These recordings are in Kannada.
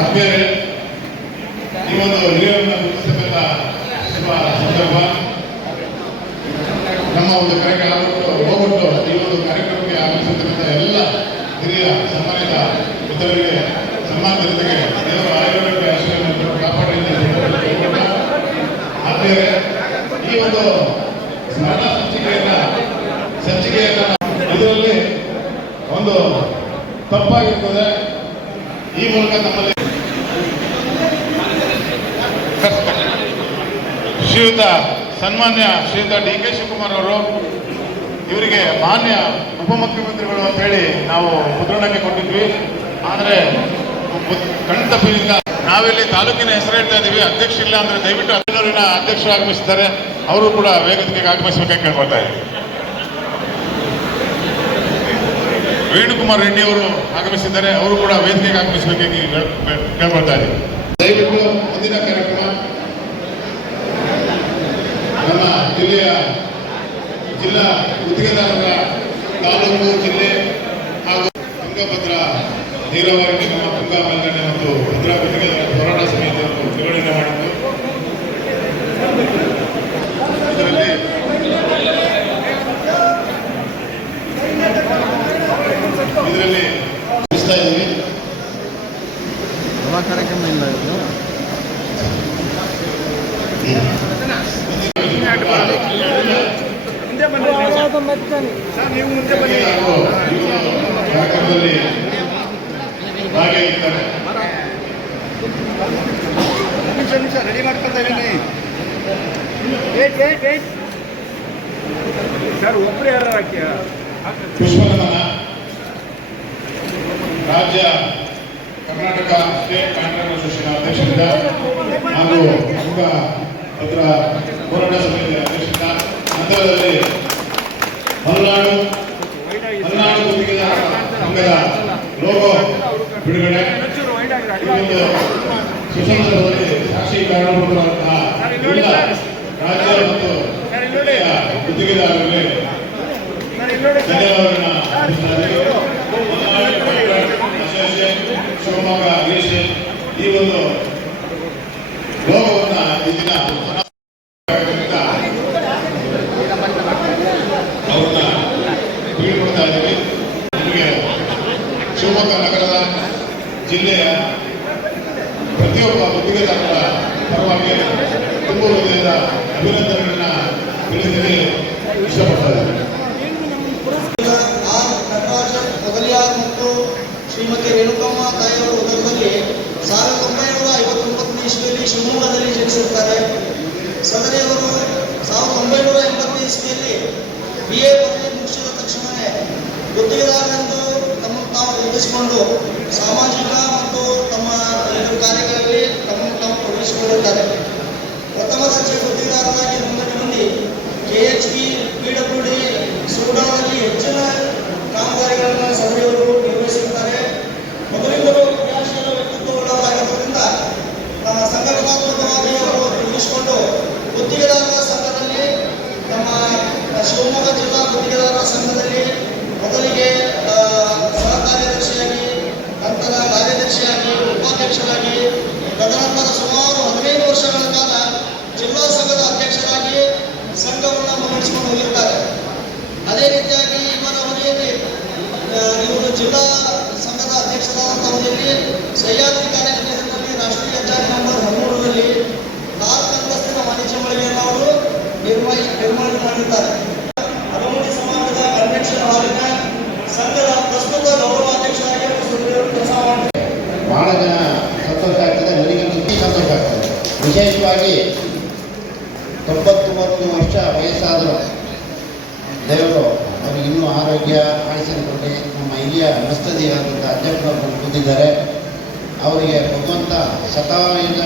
ಆದ್ಮೇಲೆ ಈ ಒಂದು ಹಿರಿಯರನ್ನ ಗುರುತಿಸಬೇಕ ಶುಭ ಸಂದರ್ಭ. ನಮ್ಮ ಒಂದು ಕಾರ್ಯಕ್ರಮ ಹೋಗ್ಬಿಟ್ಟು ಈ ಒಂದು ಕಾರ್ಯಕ್ರಮಕ್ಕೆ ಆಗಮಿಸಿರ್ತಕ್ಕಂಥ ಎಲ್ಲ ಹಿರಿಯ ಸಮಾಜದ ಸನ್ಮಾನದ ಜೊತೆಗೆ ದೇವರ ಆಯುರ್ವೇದ ಆಶ್ರಯವನ್ನು ಕಾಪಾಡಿ ಅಂತ ಆದ್ಮೇಲೆ ಈ ಒಂದು ಸ್ಮರಣ ಸಂಚಿಕೆಯನ್ನ ಸಂಚಿಕೆಯನ್ನ ಇದರಲ್ಲಿ ಒಂದು ತಪ್ಪಾಗಿರ್ತದೆ. ಈ ಮೂಲಕ ನಮ್ಮಲ್ಲಿ ಶ್ರೀಯುತ ಸನ್ಮಾನ್ಯ ಶ್ರೀಯುತ ಡಿ ಕೆ ಶಿವಕುಮಾರ್ ಅವರು, ಇವರಿಗೆ ಮಾನ್ಯ ಉಪಮುಖ್ಯಮಂತ್ರಿಗಳು ಅಂತ ಹೇಳಿ ನಾವು ಮುದ್ರಣಕ್ಕೆ ಕೊಟ್ಟಿದ್ವಿ. ಆದರೆ ಕಣ್ತಪ್ಪಿನಿಂದ ನಾವಿಲ್ಲಿ ತಾಲೂಕಿನ ಹೆಸರು ಹೇಳ್ತಾ ಇದ್ದೀವಿ ಅಧ್ಯಕ್ಷ ಇಲ್ಲ ಅಂದ್ರೆ ದಯವಿಟ್ಟು ಹದಿನೂರಿನ ಅಧ್ಯಕ್ಷರು ಆಗಮಿಸಿದ್ದಾರೆ ಅವರು ಕೂಡ ವೇದಿಕೆಗೆ ಆಗಮಿಸಬೇಕಂತ ಕೇಳ್ಕೊಳ್ತಾ ಇದ್ದೀವಿ ವೇಣುಕುಮಾರ್ ರೆಡ್ಡಿ ಅವರು ಆಗಮಿಸಿದ್ದಾರೆ. ಅವರು ಕೂಡ ವೇದಿಕೆಗೆ ಆಗಮಿಸಬೇಕು ಕೇಳ್ಕೊಳ್ತಾ ಇದ್ದೀವಿ ದಯವಿಟ್ಟು ಮುಂದಿನ ಕಾರ್ಯಕ್ರಮ ನಮ್ಮ ಜಿಲ್ಲೆಯ ಜಿಲ್ಲಾ ಗುತ್ತಿಗೆದಾರರ ತಾಲೂಕು ಜಿಲ್ಲೆ ಹಾಗೂ ತುಂಗಭದ್ರಾ ನೀರಾವರಿ ನಿಗಮ ತುಂಗಾ ಮೇಲ್ದಂಡೆ ಮತ್ತು ಭದ್ರಾ ಗುತ್ತಿಗೆದಾರರ ಹೋರಾಟ ಸಮಿತಿಯನ್ನು ನಿರ್ವಹಣೆ ಮಾಡಿದ್ದು ಇದರಲ್ಲಿ ಇದರಲ್ಲಿ ತಿಳಿಸ್ತಾ ಇದ್ದೀವಿ ಯಾವ ಕಾರ್ಯಕ್ರಮ ಇಲ್ಲ ಇದು ಹಾಗೂ ಕಾರ್ಯಕ್ರಮದಲ್ಲಿ ಭಾಗಿಯಾಗಿದ್ದಾರೆ ನಿಮಿಷ ನಿಮಿಷ ರೆಡಿ ಮಾಡ್ಕೊಳ್ತಾ ಸರ್ ಒಬ್ಬರು ಯಾರು ಹಾಕಿ ಪುಷ್ಪನಂದನ ರಾಜ್ಯ ಕರ್ನಾಟಕ ಸ್ಟೇಟ್ ಕಾಂಟ್ರಾಕ್ಟ್ ಅಸೋಸಿಯೇಷನ್ ಅಧ್ಯಕ್ಷರಿಂದ ಹಾಗೂ ಪ್ರಮುಖ ಪತ್ರ ಹೋರಾಟ ಸಮಿತಿ ಅಧ್ಯಕ್ಷರಿಂದ ನಂತರದಲ್ಲಿ ಮಲೆನಾಡು ಸಂಘದ ಲೋಗೋ ಬಿಡುಗಡೆ. ಒಂದು ಸುಸಂದರ್ಭದಲ್ಲಿ ಸಾಕ್ಷಿ ಕಾರಣಭೂತರಾದಂತಹ ಎಲ್ಲ ರಾಜ್ಯ ಮತ್ತು ಜಿಲ್ಲೆಯ ಗುತ್ತಿಗೆದಾರರಿಗೆ ಧನ್ಯವಾದಗಳನ್ನ ಶಿವಮೊಗ್ಗ, ಈ ಒಂದು ಲೋಗವನ್ನ ಈ ದಿನ ಅನಾವರಣಗೊಳಿಸಿದ್ದರಿಂದ ಅವ್ರನ್ನ ಬೀಳ್ಕೊಡ್ತಾ ಇದ್ದೀವಿ ನಿಮಗೆ ಶಿವಮೊಗ್ಗ ನಗರದ ಜಿಲ್ಲೆಯ ಪ್ರತಿಯೊಬ್ಬ ಗುತ್ತಿಗೆದಾರರ ಪರವಾಗಿ ತುಂಬ ಹೃದಯದ ಅಭಿನಂದನೆಗಳನ್ನ ತಿಳಿಸಲಿಕ್ಕೆ ಇಷ್ಟಪಡ್ತಾರೆ ಶ್ರೀಮತಿ ರೇಣುಕಮ್ಮ ತಾಯಿಯವರ ಉದರದಲ್ಲಿ ಸಾವಿರದ ಒಂಬೈನೂರ ಐವತ್ತೊಂಬತ್ತನೇ ಇಸ್ವಿಯಲ್ಲಿ ಶಿವಮೊಗ್ಗದಲ್ಲಿ ಜನಿಸಿರ್ತಾರೆ ಸದರಿಯವರು ಸಾವಿರದ ಒಂಬೈನೂರ ಎಂಬತ್ತನೇ ಇಸ್ವಿಯಲ್ಲಿ ಬಿ ಎ ಪದವಿ ಮುಗಿಸಿದ ತಕ್ಷಣವೇ ಗುತ್ತಿಗೆದಾರರೆಂದು ತಮ್ಮನ್ನು ತಾವು ಗುರುತಿಸಿಕೊಂಡು ಸಾಮಾಜಿಕ ಮತ್ತು ತಮ್ಮ ಇತರ ಕಾರ್ಯಗಳಲ್ಲಿ ತಮ್ಮನ್ನು ತಾವು ತೊಡಗಿಸಿಕೊಂಡಿದ್ದಾರೆ ಪ್ರಥಮ ದರ್ಜೆ ಗುತ್ತಿಗೆದಾರರಾಗಿ ನೋಂದಣಿ ಹೊಂದಿ ಕೆ ಅದೇ ರೀತಿಯಾಗಿ ಇವರ ಅವಧಿಯಲ್ಲಿ ಇವರು ಜಿಲ್ಲಾ ಸಂಘದ ಅಧ್ಯಕ್ಷರಾದಂಥ ಅವಧಿಯಲ್ಲಿ ಸಹ್ಯಾದ್ರಿ ಕಾಲೇಜಿನಲ್ಲಿ ರಾಷ್ಟ್ರೀಯ ಹೆದ್ದಾರಿ ನಂಬರ್ ಹದಿಮೂರರಲ್ಲಿ ನಾಲ್ಕು ಅಂತಸ್ತಿನ ವಾಣಿಜ್ಯ ಮಳಿಗೆಯನ್ನು ಅವರು ನಿರ್ವಹಿ, ನಿರ್ಮಾಣ ಮಾಡಿದ್ದಾರೆ. ಅರಮನೆ ಸಮಾಜದ ಕನ್ವೆನ್ಷನ್ ಸಂಘದ ಪ್ರಸ್ತುತ ಗೌರವಾಧ್ಯಕ್ಷರಾಗಿ ಅಧ್ಯಕ್ಷರಾಗಿ ಕೆಲಸ ಬಹಳ ಜನ ಸಂತೋಷ ಆಗ್ತದೆ ಆಗ್ತದೆ. ವಿಶೇಷವಾಗಿ ತೊಂಬತ್ತೊಂಬತ್ತು ವರ್ಷ ವಯಸ್ಸಾದರೂ ದೇವರು ಅವ್ರಿಗೆ ಇನ್ನೂ ಆರೋಗ್ಯ ಆಯುಷ್ಯನ ಕೊಡಿ ನಮ್ಮ ಹಿರಿಯ ಮಸ್ತದಿಯಾದಂಥ ಅಧ್ಯಕ್ಷರು ಕೂತಿದ್ದಾರೆ. ಅವರಿಗೆ ಭಗವಂತ ಶತಾಯುಧ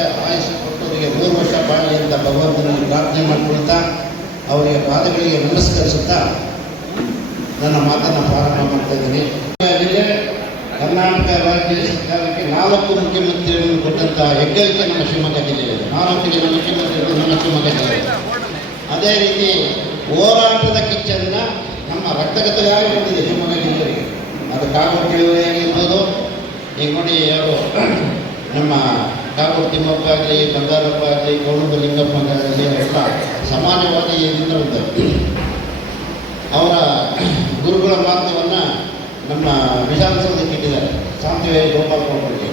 ಕೊಟ್ಟು ಅವರಿಗೆ ಮೂರು ವರ್ಷ ಬಾಳಿ ಅಂತ ಭಗವಂತನಲ್ಲಿ ಪ್ರಾರ್ಥನೆ ಮಾಡಿಕೊಳ್ತಾ ಅವರಿಗೆ ಪಾದಗಳಿಗೆ ನಮಸ್ಕರಿಸುತ್ತಾ ನನ್ನ ಮಾತನ್ನು ಪ್ರಾರಂಭ ಮಾಡ್ತಾ ಇದ್ದೀನಿ. ಕರ್ನಾಟಕ ರಾಜ್ಯ ಸರ್ಕಾರಕ್ಕೆ ನಾಲ್ಕು ಮುಖ್ಯಮಂತ್ರಿಗಳನ್ನು ಕೊಟ್ಟಂಥ ಹೆಗ್ಗಳಿಕೆ ನಮ್ಮ ಶಿವಮೊಗ್ಗ ಜಿಲ್ಲೆಯಲ್ಲಿ ನಾಲ್ಕು ಜನ ಮುಖ್ಯಮಂತ್ರಿಗಳು ನಮ್ಮ ಶಿವಮೊಗ್ಗ ಜಿಲ್ಲೆಯಲ್ಲಿ ಅದೇ ರೀತಿ ಹೋರಾಟದ ಕಿಚ್ಚನ್ನ ನಮ್ಮ ರಕ್ತಗತವಾಗಿ ಬಂದಿದೆ ಶಿವಮೊಗ್ಗ ಜಿಲ್ಲೆಗೆ ಅದು ಕಾಗೋಡು ಆಗಿರ್ಬೋದು ಈಗ ನೋಡಿ ಯಾರು? ನಮ್ಮ ಕಾಗೋಡು ತಿಮ್ಮಪ್ಪ ಆಗಲಿ, ಬಂಗಾರಪ್ಪ ಆಗಲಿ ಕೋಣದ ಲಿಂಗಪ್ಪ ಆಗಲಿ, ಎಲ್ಲ ಸಮಾಜವಾದಿ ಇದ್ದಂತೆ ಅವರ ಗುರುಗಳ ಮಾತ್ರವನ್ನು ನಮ್ಮ ವಿಧಾನಸೌಧಕ್ಕೆ ಇಟ್ಟಿದ್ದಾರೆ. ಶಾಂತಿವೇರಿ ಗೋಪಾಲ್ ಕೋಟೆಗೆ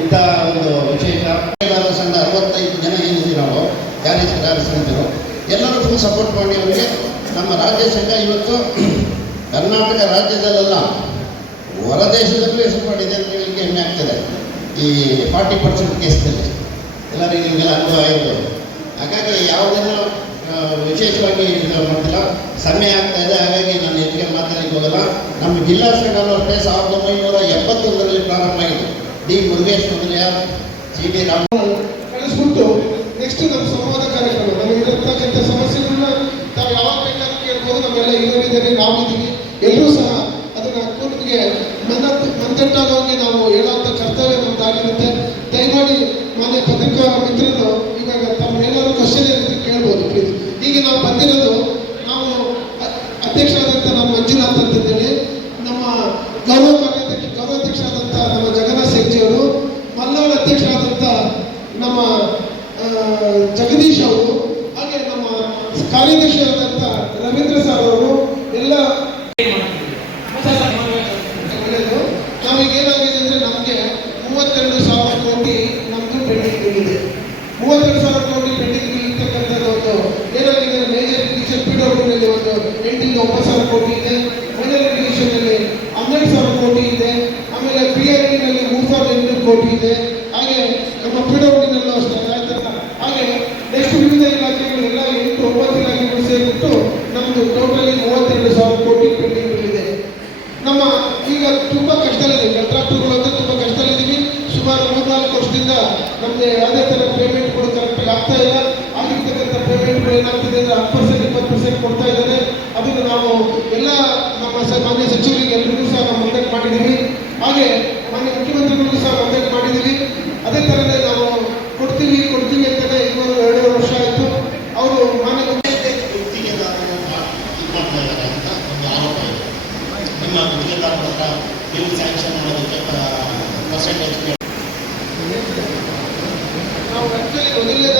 ಇಂಥ ಒಂದು ವಿಶೇಷ ಕಾರ್ಯಗಾರ ಸಂಘ ಅರವತ್ತೈದು ಜನ ಏನಿದ್ದೀವಿ ನಾವು ಕಾರ್ಯಗಾರ ಸಂಘರು ಎಲ್ಲರೂ ಫುಲ್ ಸಪೋರ್ಟ್ ಮಾಡಿ ಅವರಿಗೆ ನಮ್ಮ ರಾಜ್ಯ ಸಂಘ ಇವತ್ತು ಕರ್ನಾಟಕ ರಾಜ್ಯದಲ್ಲೆಲ್ಲ ಹೊರದೇಶದಲ್ಲೂ ಹೆಸರು ಮಾಡಿದೆ ಅಂತ ಹೇಳಲಿಕ್ಕೆ ಹೆಮ್ಮೆ ಆಗ್ತದೆ. ಈ ಫಾರ್ಟಿ ಪರ್ಸೆಂಟ್ ಕೇಸ್ನಲ್ಲಿ. ಎಲ್ಲರಿಗೂ ನಿಮಗೆಲ್ಲ ಅನುಭವ ಆಯಿತು ಹಾಗಾಗಿ ಯಾವುದನ್ನು ವಿಶೇಷವಾಗಿ ಮಾಡ್ತಿಲ್ಲ. ಸಮಯ ಆಗ್ತಾ ಇದೆ. ಹಾಗಾಗಿ ನಾನು ಹೆಚ್ಚಿಗೆ ಮಾತಾಡಲಿಕ್ಕೆ ಹೋಗಲ್ಲ. ನಮ್ಮ ಜಿಲ್ಲಾ ಸಂಘ ಅಷ್ಟೇ ಸಾವಿರದ ಒಂಬೈನೂರ ಎಪ್ಪತ್ತೊಂದರಲ್ಲಿ ಪ್ರಾರಂಭ ಆಗಿದೆ. D Murugesh Mudaliar C B Rama ಕಳಿಸ್ಬಿಟ್ಟು next ನಮ್ಮ ಸಂವಾದ ಕಾರ್ಯಕ್ರಮ ನಮಗೆ ಇರತಕ್ಕಂಥ ಸಮಸ್ಯೆಗಳನ್ನ ತಾವು ಯಾವಾಗ ಬೇಕಾದ್ರೂ ಕೇಳ್ಬೋದು ನಮ್ಮೆಲ್ಲ ಹಿರಿಯರಿದ್ದಾರೆ ನಾವಿದ್ದೀವಿ ಎಲ್ಲರೂ ಸಹ ಅದನ್ನ ಕೂಡಿಗೆ ಮನ ಮಂತಟ್ಟಾಗೋಂಗೆ ನಾವು ಹೇಳುವಂಥ ಕರ್ತವ್ಯ ನಮ್ದಾಗಿರುತ್ತೆ ದಯಮಾಡಿ ಮಾನ್ಯ ಪತ್ರಿಕಾ ಮಿತ್ರರು ಇವಾಗ ತಮ್ಮನ್ನೆಲ್ಲರೂ ಕ್ವಶನ್ ಏನಿದ್ರೆ ಕೇಳ್ಬೋದು ಪ್ಲೀಸ್ ಈಗ ನಾವು ಬಂದಿರೋದು ನಾವು ಅ- ಅಧ್ಯಕ್ಷರಾದಂಥ ನಮ್ಮ ಮಂಜುನಾಥ್ ಅಂತಂದೇಳಿ ನಮ್ಮ ಗೌರವ ಕಾರ್ಯಾಧ್ಯಕ್ಷ ಗೌರವಾಧ್ಯಕ್ಷರಾದಂಥ ನಮ್ಮ ಜಗನ್ನಾಥ್ ಶೆಟ್ಟಿಯವರು ಮಲ್ನಾಡ್ ಅಧ್ಯಕ್ಷರಾದಂಥ ನಮ್ಮ ಆ, ಜಗದೀಶ್ ಅವರು ಹಾಗೆ ನಮ್ಮ ಕಾರ್ಯದರ್ಶಿಯಾದಂಥ ರವೀಂದ್ರ ಸರ್ ಅವರು ಎಲ್ಲ ಒಳ್ಳೆಯದು ನಾವೀಗ ಏನಾಗಿದೆ ಅಂದರೆ ನಮಗೆ ಮೂವತ್ತೆರಡು ಸಾವಿರ ಕೋಟಿ ನಮ್ಮದು ಪೆಂಡಿಂಗ್ ಇದೆ ಮೂವತ್ತೆರಡು ಸಾವಿರ ಕೋಟಿ ಪೆಂಡಿಂಗ್ ಇರ್ತಕ್ಕಂಥದ್ದು ಒಂದು ಏನಾಗಿದೆ ಮೇಜರ್ ಇರಿಗೇಷನ್ ಪಿ ಡಬ್ಲ್ಯೂನಲ್ಲಿ ಒಂದು ಎಂಟಿಂದ ಒಂಬತ್ತು ಸಾವಿರ ಕೋಟಿ ಇದೆ. ಮೈನರ್ ಇರಿಗೇಷನ್ನಲ್ಲಿ ಹನ್ನೆರಡು ಸಾವಿರ ಕೋಟಿ ಇದೆ. ಆಮೇಲೆ ಪಿ ಆರ್ನಲ್ಲಿ ಮೂರು ಸಾವಿರದ ಎಂಟುನೂರು ಕೋಟಿ ಇದೆ. ಹಾಗೆ ನಮ್ಮ ಪಿ ಡಬ್ಲ್ಯೂನಲ್ಲೂ ಅಷ್ಟೇ ಹಾಗೆ ನೆಕ್ಸ್ಟ್ ವಿವಿಧ ಇಲಾಖೆಗಳೆಲ್ಲ ಎಂಟು, ಒಂಬತ್ತು ಇಲಾಖೆಗಳು ಸೇರಿಬಿಟ್ಟು ನಮ್ಮದು ಟೋಟಲಿ ಮೂವತ್ತೆರಡು ಸಾವಿರ ಕೋಟಿ ಪೆಂಡಿಂಗ್ ಇದೆ. ನಮ್ಮ ಈಗ ತುಂಬಾ ಕಷ್ಟದಲ್ಲಿದೆ. ಮೂರ್ನಾಲ್ಕು ನಮಗೆ ಯಾವುದೇ ಥರ ಪೇಮೆಂಟ್ ಕೂಡ ಕರೆಕ್ಟಾಗಿ ಆಗ್ತಾ ಇಲ್ಲ. ಆಗಿರ್ತಕ್ಕಂಥ ಪೇಮೆಂಟ್ಗಳು ಏನಾಗ್ತಿದೆ ಅಂದರೆ ಹತ್ತು ಪರ್ಸೆಂಟ್ ಇಪ್ಪತ್ತು ಪರ್ಸೆಂಟ್ ಕೊಡ್ತಾ ಇದ್ದಾರೆ. ಅದನ್ನು ನಾವು ಎಲ್ಲ ನಮ್ಮ ಮಾನ್ಯ ಸಚಿವರಿಗೆ ಎಲ್ರಿಗೂ ಸಹ ನಾವು ಮಂಡನೆ ಮಾಡಿದ್ದೀವಿ. ಹಾಗೆ ಮಾನ್ಯ ಮುಖ್ಯಮಂತ್ರಿಗಳಿಗೂ ಸಹ ಮಂಡನೆ ಮಾಡಿದ್ದೀವಿ. ಅದೇ ಥರನೇ ನಾವು ಕೊಡ್ತೀವಿ ಕೊಡ್ತೀವಿ ಅಂತಲೇ ಇನ್ನೂ ಎರಡೂವರೆ ವರ್ಷ ಆಯಿತು. ಅವರು ಮಾನ್ಯ ಗುತ್ತಿಗೆದಾರರು ಸ್ಯಾಂಕ್ಷನ್ ಮಾಡೋದಕ್ಕೆ ಪರ್ಸೆಂಟೇಜ್ pedirle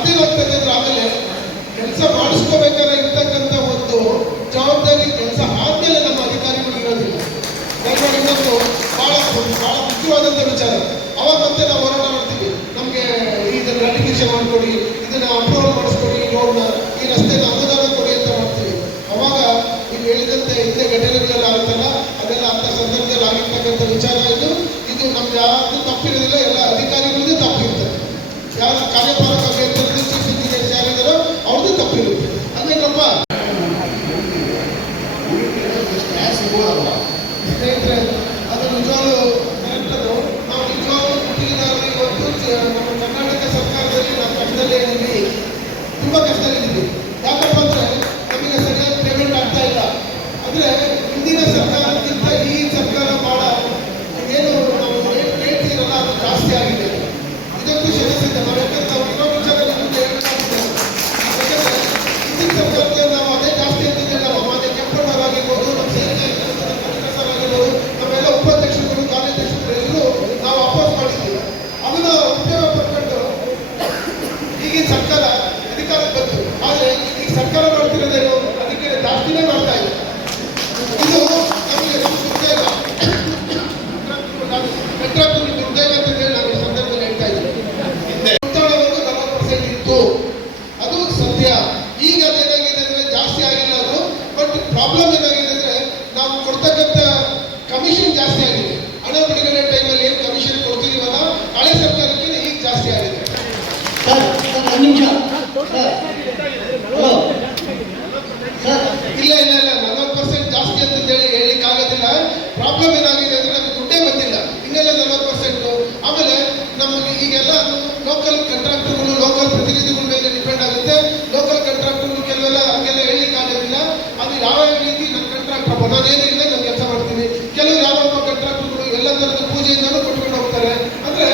ಅದೇನಾಗ್ತದೆ ಅಂದ್ರೆ ಆಮೇಲೆ ಕೆಲಸ ಮಾಡಿಸ್ಕೋಬೇಕಾದ್ರೆ ಇರ್ತಕ್ಕಂಥ ಒಂದು ಜವಾಬ್ದಾರಿ ಕೆಲಸ ಆದ್ಮೇಲೆ ನಮ್ಮ ಅಧಿಕಾರಿಗಳು ಇರೋದಿಲ್ಲ. ಇನ್ನೊಂದು ಬಹಳ ಬಹಳ ಮುಖ್ಯವಾದಂಥ ವಿಚಾರ. ಅವಾಗ ಮತ್ತೆ ನಾವು ಹೋರಾಟ ಮಾಡ್ತೀವಿ. ನಮಗೆ ಇದನ್ನ ರೆಟಿಫಿಕೇಶನ್ ಮಾಡಿಕೊಡಿ, ಇದನ್ನ ಅಪ್ರೂವಲ್ ಮಾಡಿಸ್ಕೊಡಿ, ಈ ಈ ರಸ್ತೆನ ಅನುದಾನ ಕೊಡಿ ಅಂತ ಮಾಡ್ತೀವಿ. ಅವಾಗ ನೀವು ಹೇಳಿದಂತೆ ಹಿಂದೆ ಘಟನೆಗಳೆಲ್ಲ ಆಗುತ್ತಲ್ಲ, ಅದೆಲ್ಲ ಅಂತ ಸಂದರ್ಭದಲ್ಲಿ ಆಗಿರ್ತಕ್ಕಂಥ ವಿಚಾರ ಇದು. ಇದು ನಮ್ಗೆ ಯಾರ್ದು ತಪ್ಪಿರೋದಿಲ್ಲ, ಎಲ್ಲ ಅಧಿಕಾರಿಗಳಿಂದ ತಪ್ಪಿರ್ತದೆ ಯಾರ ಕಾರ್ಯಪಾಲಕ ಒಂದು ನಿಮಿಷ ಸರ್ ಹಲೋ ಸರ್ ಇಲ್ಲ ಇಲ್ಲ ಇಲ್ಲ ನಲವತ್ತು ಪರ್ಸೆಂಟ್ ಜಾಸ್ತಿ ಅಂತ ಹೇಳಿ ಹೇಳಲಿಕ್ಕೆ ಆಗೋದಿಲ್ಲ ಪ್ರಾಬ್ಲಮ್ ಏನಾಗಿದೆ ಅಂದ್ರೆ ನಮಗೆ ದುಡ್ಡೇ ಬಂದಿಲ್ಲ ಇನ್ನೆಲ್ಲ ನಲವತ್ತು ಪರ್ಸೆಂಟ್ ಆಮೇಲೆ ನಮಗೆ ಈಗೆಲ್ಲ ಲೋಕಲ್ ಕಾಂಟ್ರಾಕ್ಟರ್ಗಳು ಲೋಕಲ್ ಪ್ರತಿನಿಧಿಗಳ ಮೇಲೆ ಡಿಪೆಂಡ್ ಆಗುತ್ತೆ ಲೋಕಲ್ ಕಾಂಟ್ರಾಕ್ಟರ್ಗಳು ಕೆಲವೆಲ್ಲ ಹಂಗೆಲ್ಲ ಹೇಳಲಿಕ್ಕೆ ಆಗೋದಿಲ್ಲ ಅದು ಯಾವ ರೀತಿ ನನ್ನ ಕಾಂಟ್ರಾಕ್ಟರ್ ನಾನೇನಿಲ್ಲ ನಾನು ಕೆಲಸ ಮಾಡ್ತೀನಿ ಕೆಲವು ಯಾವೊಬ್ಬ ಕಾಂಟ್ರಾಕ್ಟರ್ಗಳು ಎಲ್ಲ ಥರದ ಪೂಜೆಯಿಂದಲೂ ಕೊಟ್ಕೊಂಡು ಹೋಗ್ತಾರೆ ಅಂದ್ರೆ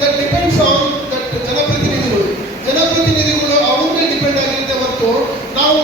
ದಟ್ ಡಿಪೆಂಡ್ಸ್ ಆನ್ ದಟ್ ಜನಪ್ರತಿನಿಧಿಗಳು ಜನಪ್ರತಿನಿಧಿಗಳು ಅವ್ರ ಮೇಲೆ ಡಿಪೆಂಡ್ ಆಗಿರುತ್ತೆ ಹೊರತು ನಾವು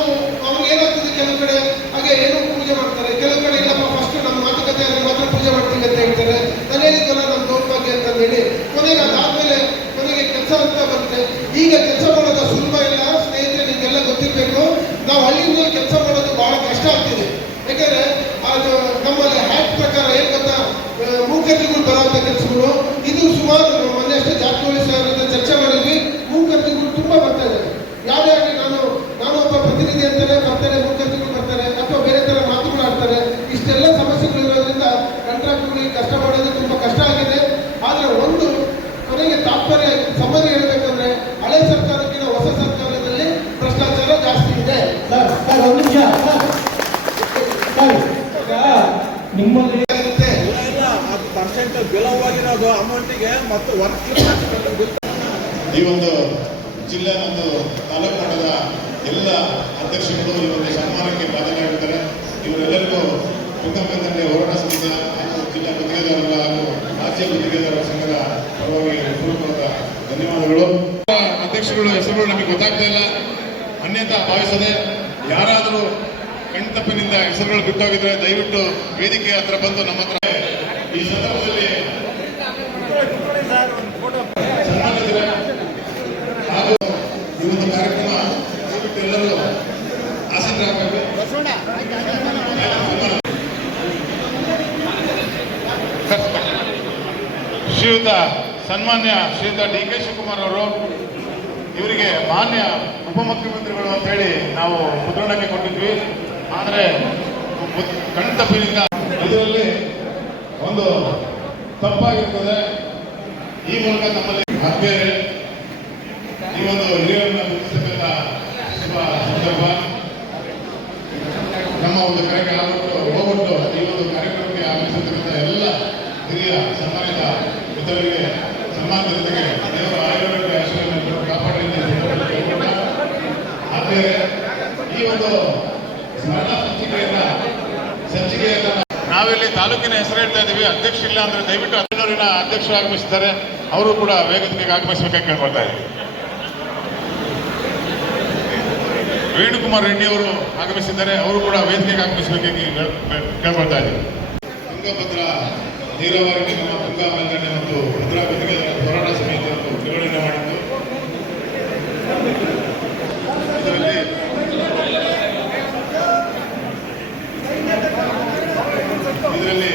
ಅವ್ರಿಗೆ ಏನಾಗ್ತದೆ ಕೆಲವು ಕಡೆ ಹಾಗೆ ಏನೋ ಪೂಜೆ ಮಾಡ್ತಾರೆ ಕೆಲವು ಕಡೆ ಇಲ್ಲಪ್ಪ ಫಸ್ಟ್ ನಮ್ಮ ಮಾತುಕತೆಯಲ್ಲಿ ಮಾತ್ರ ಪೂಜೆ ಮಾಡ್ತೀವಿ ಅಂತ ಹೇಳ್ತಾರೆ ನಾನು ಹೇಳಿದ್ವಲ್ಲ ನಮ್ಮ ದೌರ್ಭಾಗ್ಯ ಅಂತ ಹೇಳಿ ಕೊನೆಗೆ ಅದಾದ್ಮೇಲೆ ಕೊನೆಗೆ ಕೆಲಸ ಅಂತ ಬರುತ್ತೆ ಈಗ ಕೆಲಸ ಮಾಡೋದು ಸುಲಭ ಇಲ್ಲ ಸ್ನೇಹಿತರೆ ನಿಮ್ಗೆಲ್ಲ ಗೊತ್ತಿರಬೇಕು ನಾವು ಹಳ್ಳಿಯಿಂದ ಕೆಲಸ ಮಾಡೋದು ಬಹಳ ಕಷ್ಟ ಆಗ್ತಿದೆ ಯಾಕಂದ್ರೆ ಅದು ನಮ್ಮಲ್ಲಿ ಹ್ಯಾಕ್ ಪ್ರಕಾರ ಏನ್ ಗೊತ್ತಾ ಆ, ಮೂಕರ್ಜಿಗಳು ಬರುವಂತ ಕೆಲಸಗಳು ಇದು ಸುಮಾರು ಮೊನ್ನೆ ಅಷ್ಟೇ ಜಾರಕಿಹೊಳಿ ಸರ್ ಹತ್ರ ಚರ್ಚೆ ಮಾಡಿದ್ವಿ ಮೂಕರ್ಜಿಗಳು ತುಂಬಾ ಬರ್ತಾ ಇದ್ದಾರೆ ಯಾವುದೇ ಆಗಲಿ ನಾನು ನಾನು ಒಬ್ಬ ಪ್ರತಿನಿಧಿ ಅಂತಾನೆ ಬರ್ತಾರೆ ಮೂಕರ್ಜಿಗಳು ಬರ್ತಾರೆ ಅಥವಾ ಬೇರೆ ತರ ಮಾತುಗಳು ಆಡ್ತಾರೆ ಇಷ್ಟೆಲ್ಲ ಸಮಸ್ಯೆಗಳು ಇರೋದ್ರಿಂದ ಕಾಂಟ್ರಾಕ್ಟ್ಗಳಿಗೆ ಕಷ್ಟ ಮಾಡೋದು ತುಂಬಾ ಕಷ್ಟ ಆಗಿದೆ ಆದ್ರೆ ಒಂದು ಕೊನೆಗೆ ತಾತ್ಪರ್ಯ ಸಮ್ಮತಿ ಹೇಳ್ಬೇಕಂದ್ರೆ ಹಳೆ ಸರ್ಕಾರಕ್ಕಿಂತ ಹೊಸ ಸರ್ಕಾರದಲ್ಲಿ ಭ್ರಷ್ಟಾಚಾರ ಜಾಸ್ತಿ ಇದೆ ಸರ್ ಸರ್ ಒಂದು ನಿಮಿಷ ಸರ್ ಸರ್ ಈಗ ಈ ಒಂದು ಜಿಲ್ಲೆ ಒಂದು ತಾಲೂಕು ಮಟ್ಟದ ಎಲ್ಲ ಅಧ್ಯಕ್ಷರುಗಳು ಈ ಒಂದು ಸನ್ಮಾನಕ್ಕೆ ಭಾಜನರಾಗಿರ್ತಾರೆ ಇವರೆಲ್ಲರಿಗೂ ತುಂಗಭದ್ರತೆ ಹೋರಾಟ ಸಂಘ ಹಾಗೂ ಜಿಲ್ಲಾ ಗುತ್ತಿಗೆದಾರರ ಹಾಗೂ ರಾಜ್ಯ ಗುತ್ತಿಗೆದಾರರ ಸಂಘದ ಪರವಾಗಿ ಪೂರ್ವಕವಾದ ಧನ್ಯವಾದಗಳು. ಅಧ್ಯಕ್ಷರುಗಳ ಹೆಸರುಗಳು ನಮಗೆ ಗೊತ್ತಾಗ್ತಾ ಇಲ್ಲ. ಅನ್ಯತಾ ಭಾವಿಸದೆ ಯಾರಾದರೂ ಕಣ್ತಪ್ಪಿನಿಂದ ಹೆಸರುಗಳು ಬಿಟ್ಟೋಗಿದ್ರೆ ದಯವಿಟ್ಟು ವೇದಿಕೆ ಹತ್ರ ಬಂದು ನಮ್ಮ ಹತ್ರ ಈ ಸಂದರ್ಭದಲ್ಲಿ ಕಾರ್ಯಕ್ರಮ ಶ್ರೀಯುತ ಸನ್ಮಾನ್ಯ ಶ್ರೀಯುತ ಡಿ ಕೆ ಶಿವಕುಮಾರ್ ಅವರು, ಇವರಿಗೆ ಮಾನ್ಯ ಉಪಮುಖ್ಯಮಂತ್ರಿಗಳು ಅಂತ ಹೇಳಿ ನಾವು ಮುದ್ರಣಕ್ಕೆ ಕೊಟ್ಟಿದ್ವಿ. ಆದರೆ ಕಣ್ತಪ್ಪಿನಿಂದ ಇದರಲ್ಲಿ ಒಂದು ತಪ್ಪಾಗಿರ್ತದೆ. ಈ ಮೂಲಕ ನಮ್ಮಲ್ಲಿ ಆತ್ಮೀಯರೇ ಈ ಒಂದು ಹಿರಿಯರನ್ನ ಗುರುತಿಸಬೇಕ ಶುಭ ಸಂದರ್ಭ. ನಮ್ಮ ಒಂದು ಕರೆಗೆ ಅಧ್ಯಕ್ಷ ಇಲ್ಲ ಅಂದ್ರೆ ದಯವಿಟ್ಟು ಹದಿನೂರಿನ ಅಧ್ಯಕ್ಷರು ಆಗಮಿಸಿದ್ದಾರೆ ಅವರು ಕೂಡ ವೇಗದಲ್ಲಿ ಆಗಮಿಸಬೇಕಾಗಿ ಕೇಳ್ಕೊಳ್ತಾ ಇದ್ದೀವಿ ವೇಣುಕುಮಾರ್ ರೆಡ್ಡಿ ಅವರು ಆಗಮಿಸಿದ್ದಾರೆ. ಅವರು ಕೂಡ ವೇದಿಕೆಗೆ ಆಗಮಿಸಬೇಕಾಗಿ ಕೇಳ್ಕೊಳ್ತಾ ಇದ್ದೀವಿ ತುಂಗಭದ್ರ ನೀರಾವರಿ ನಿಗಮ, ತುಂಗಾ ಮೇಲ್ದಂಡೆ ಮತ್ತು ಭದ್ರಾವತಿಗೆ ಹೋರಾಟ ಸಮಿತಿ ವಿಂಗಡಣೆ ಮಾಡಿದ್ದು ಇದರಲ್ಲಿ ಇದರಲ್ಲಿ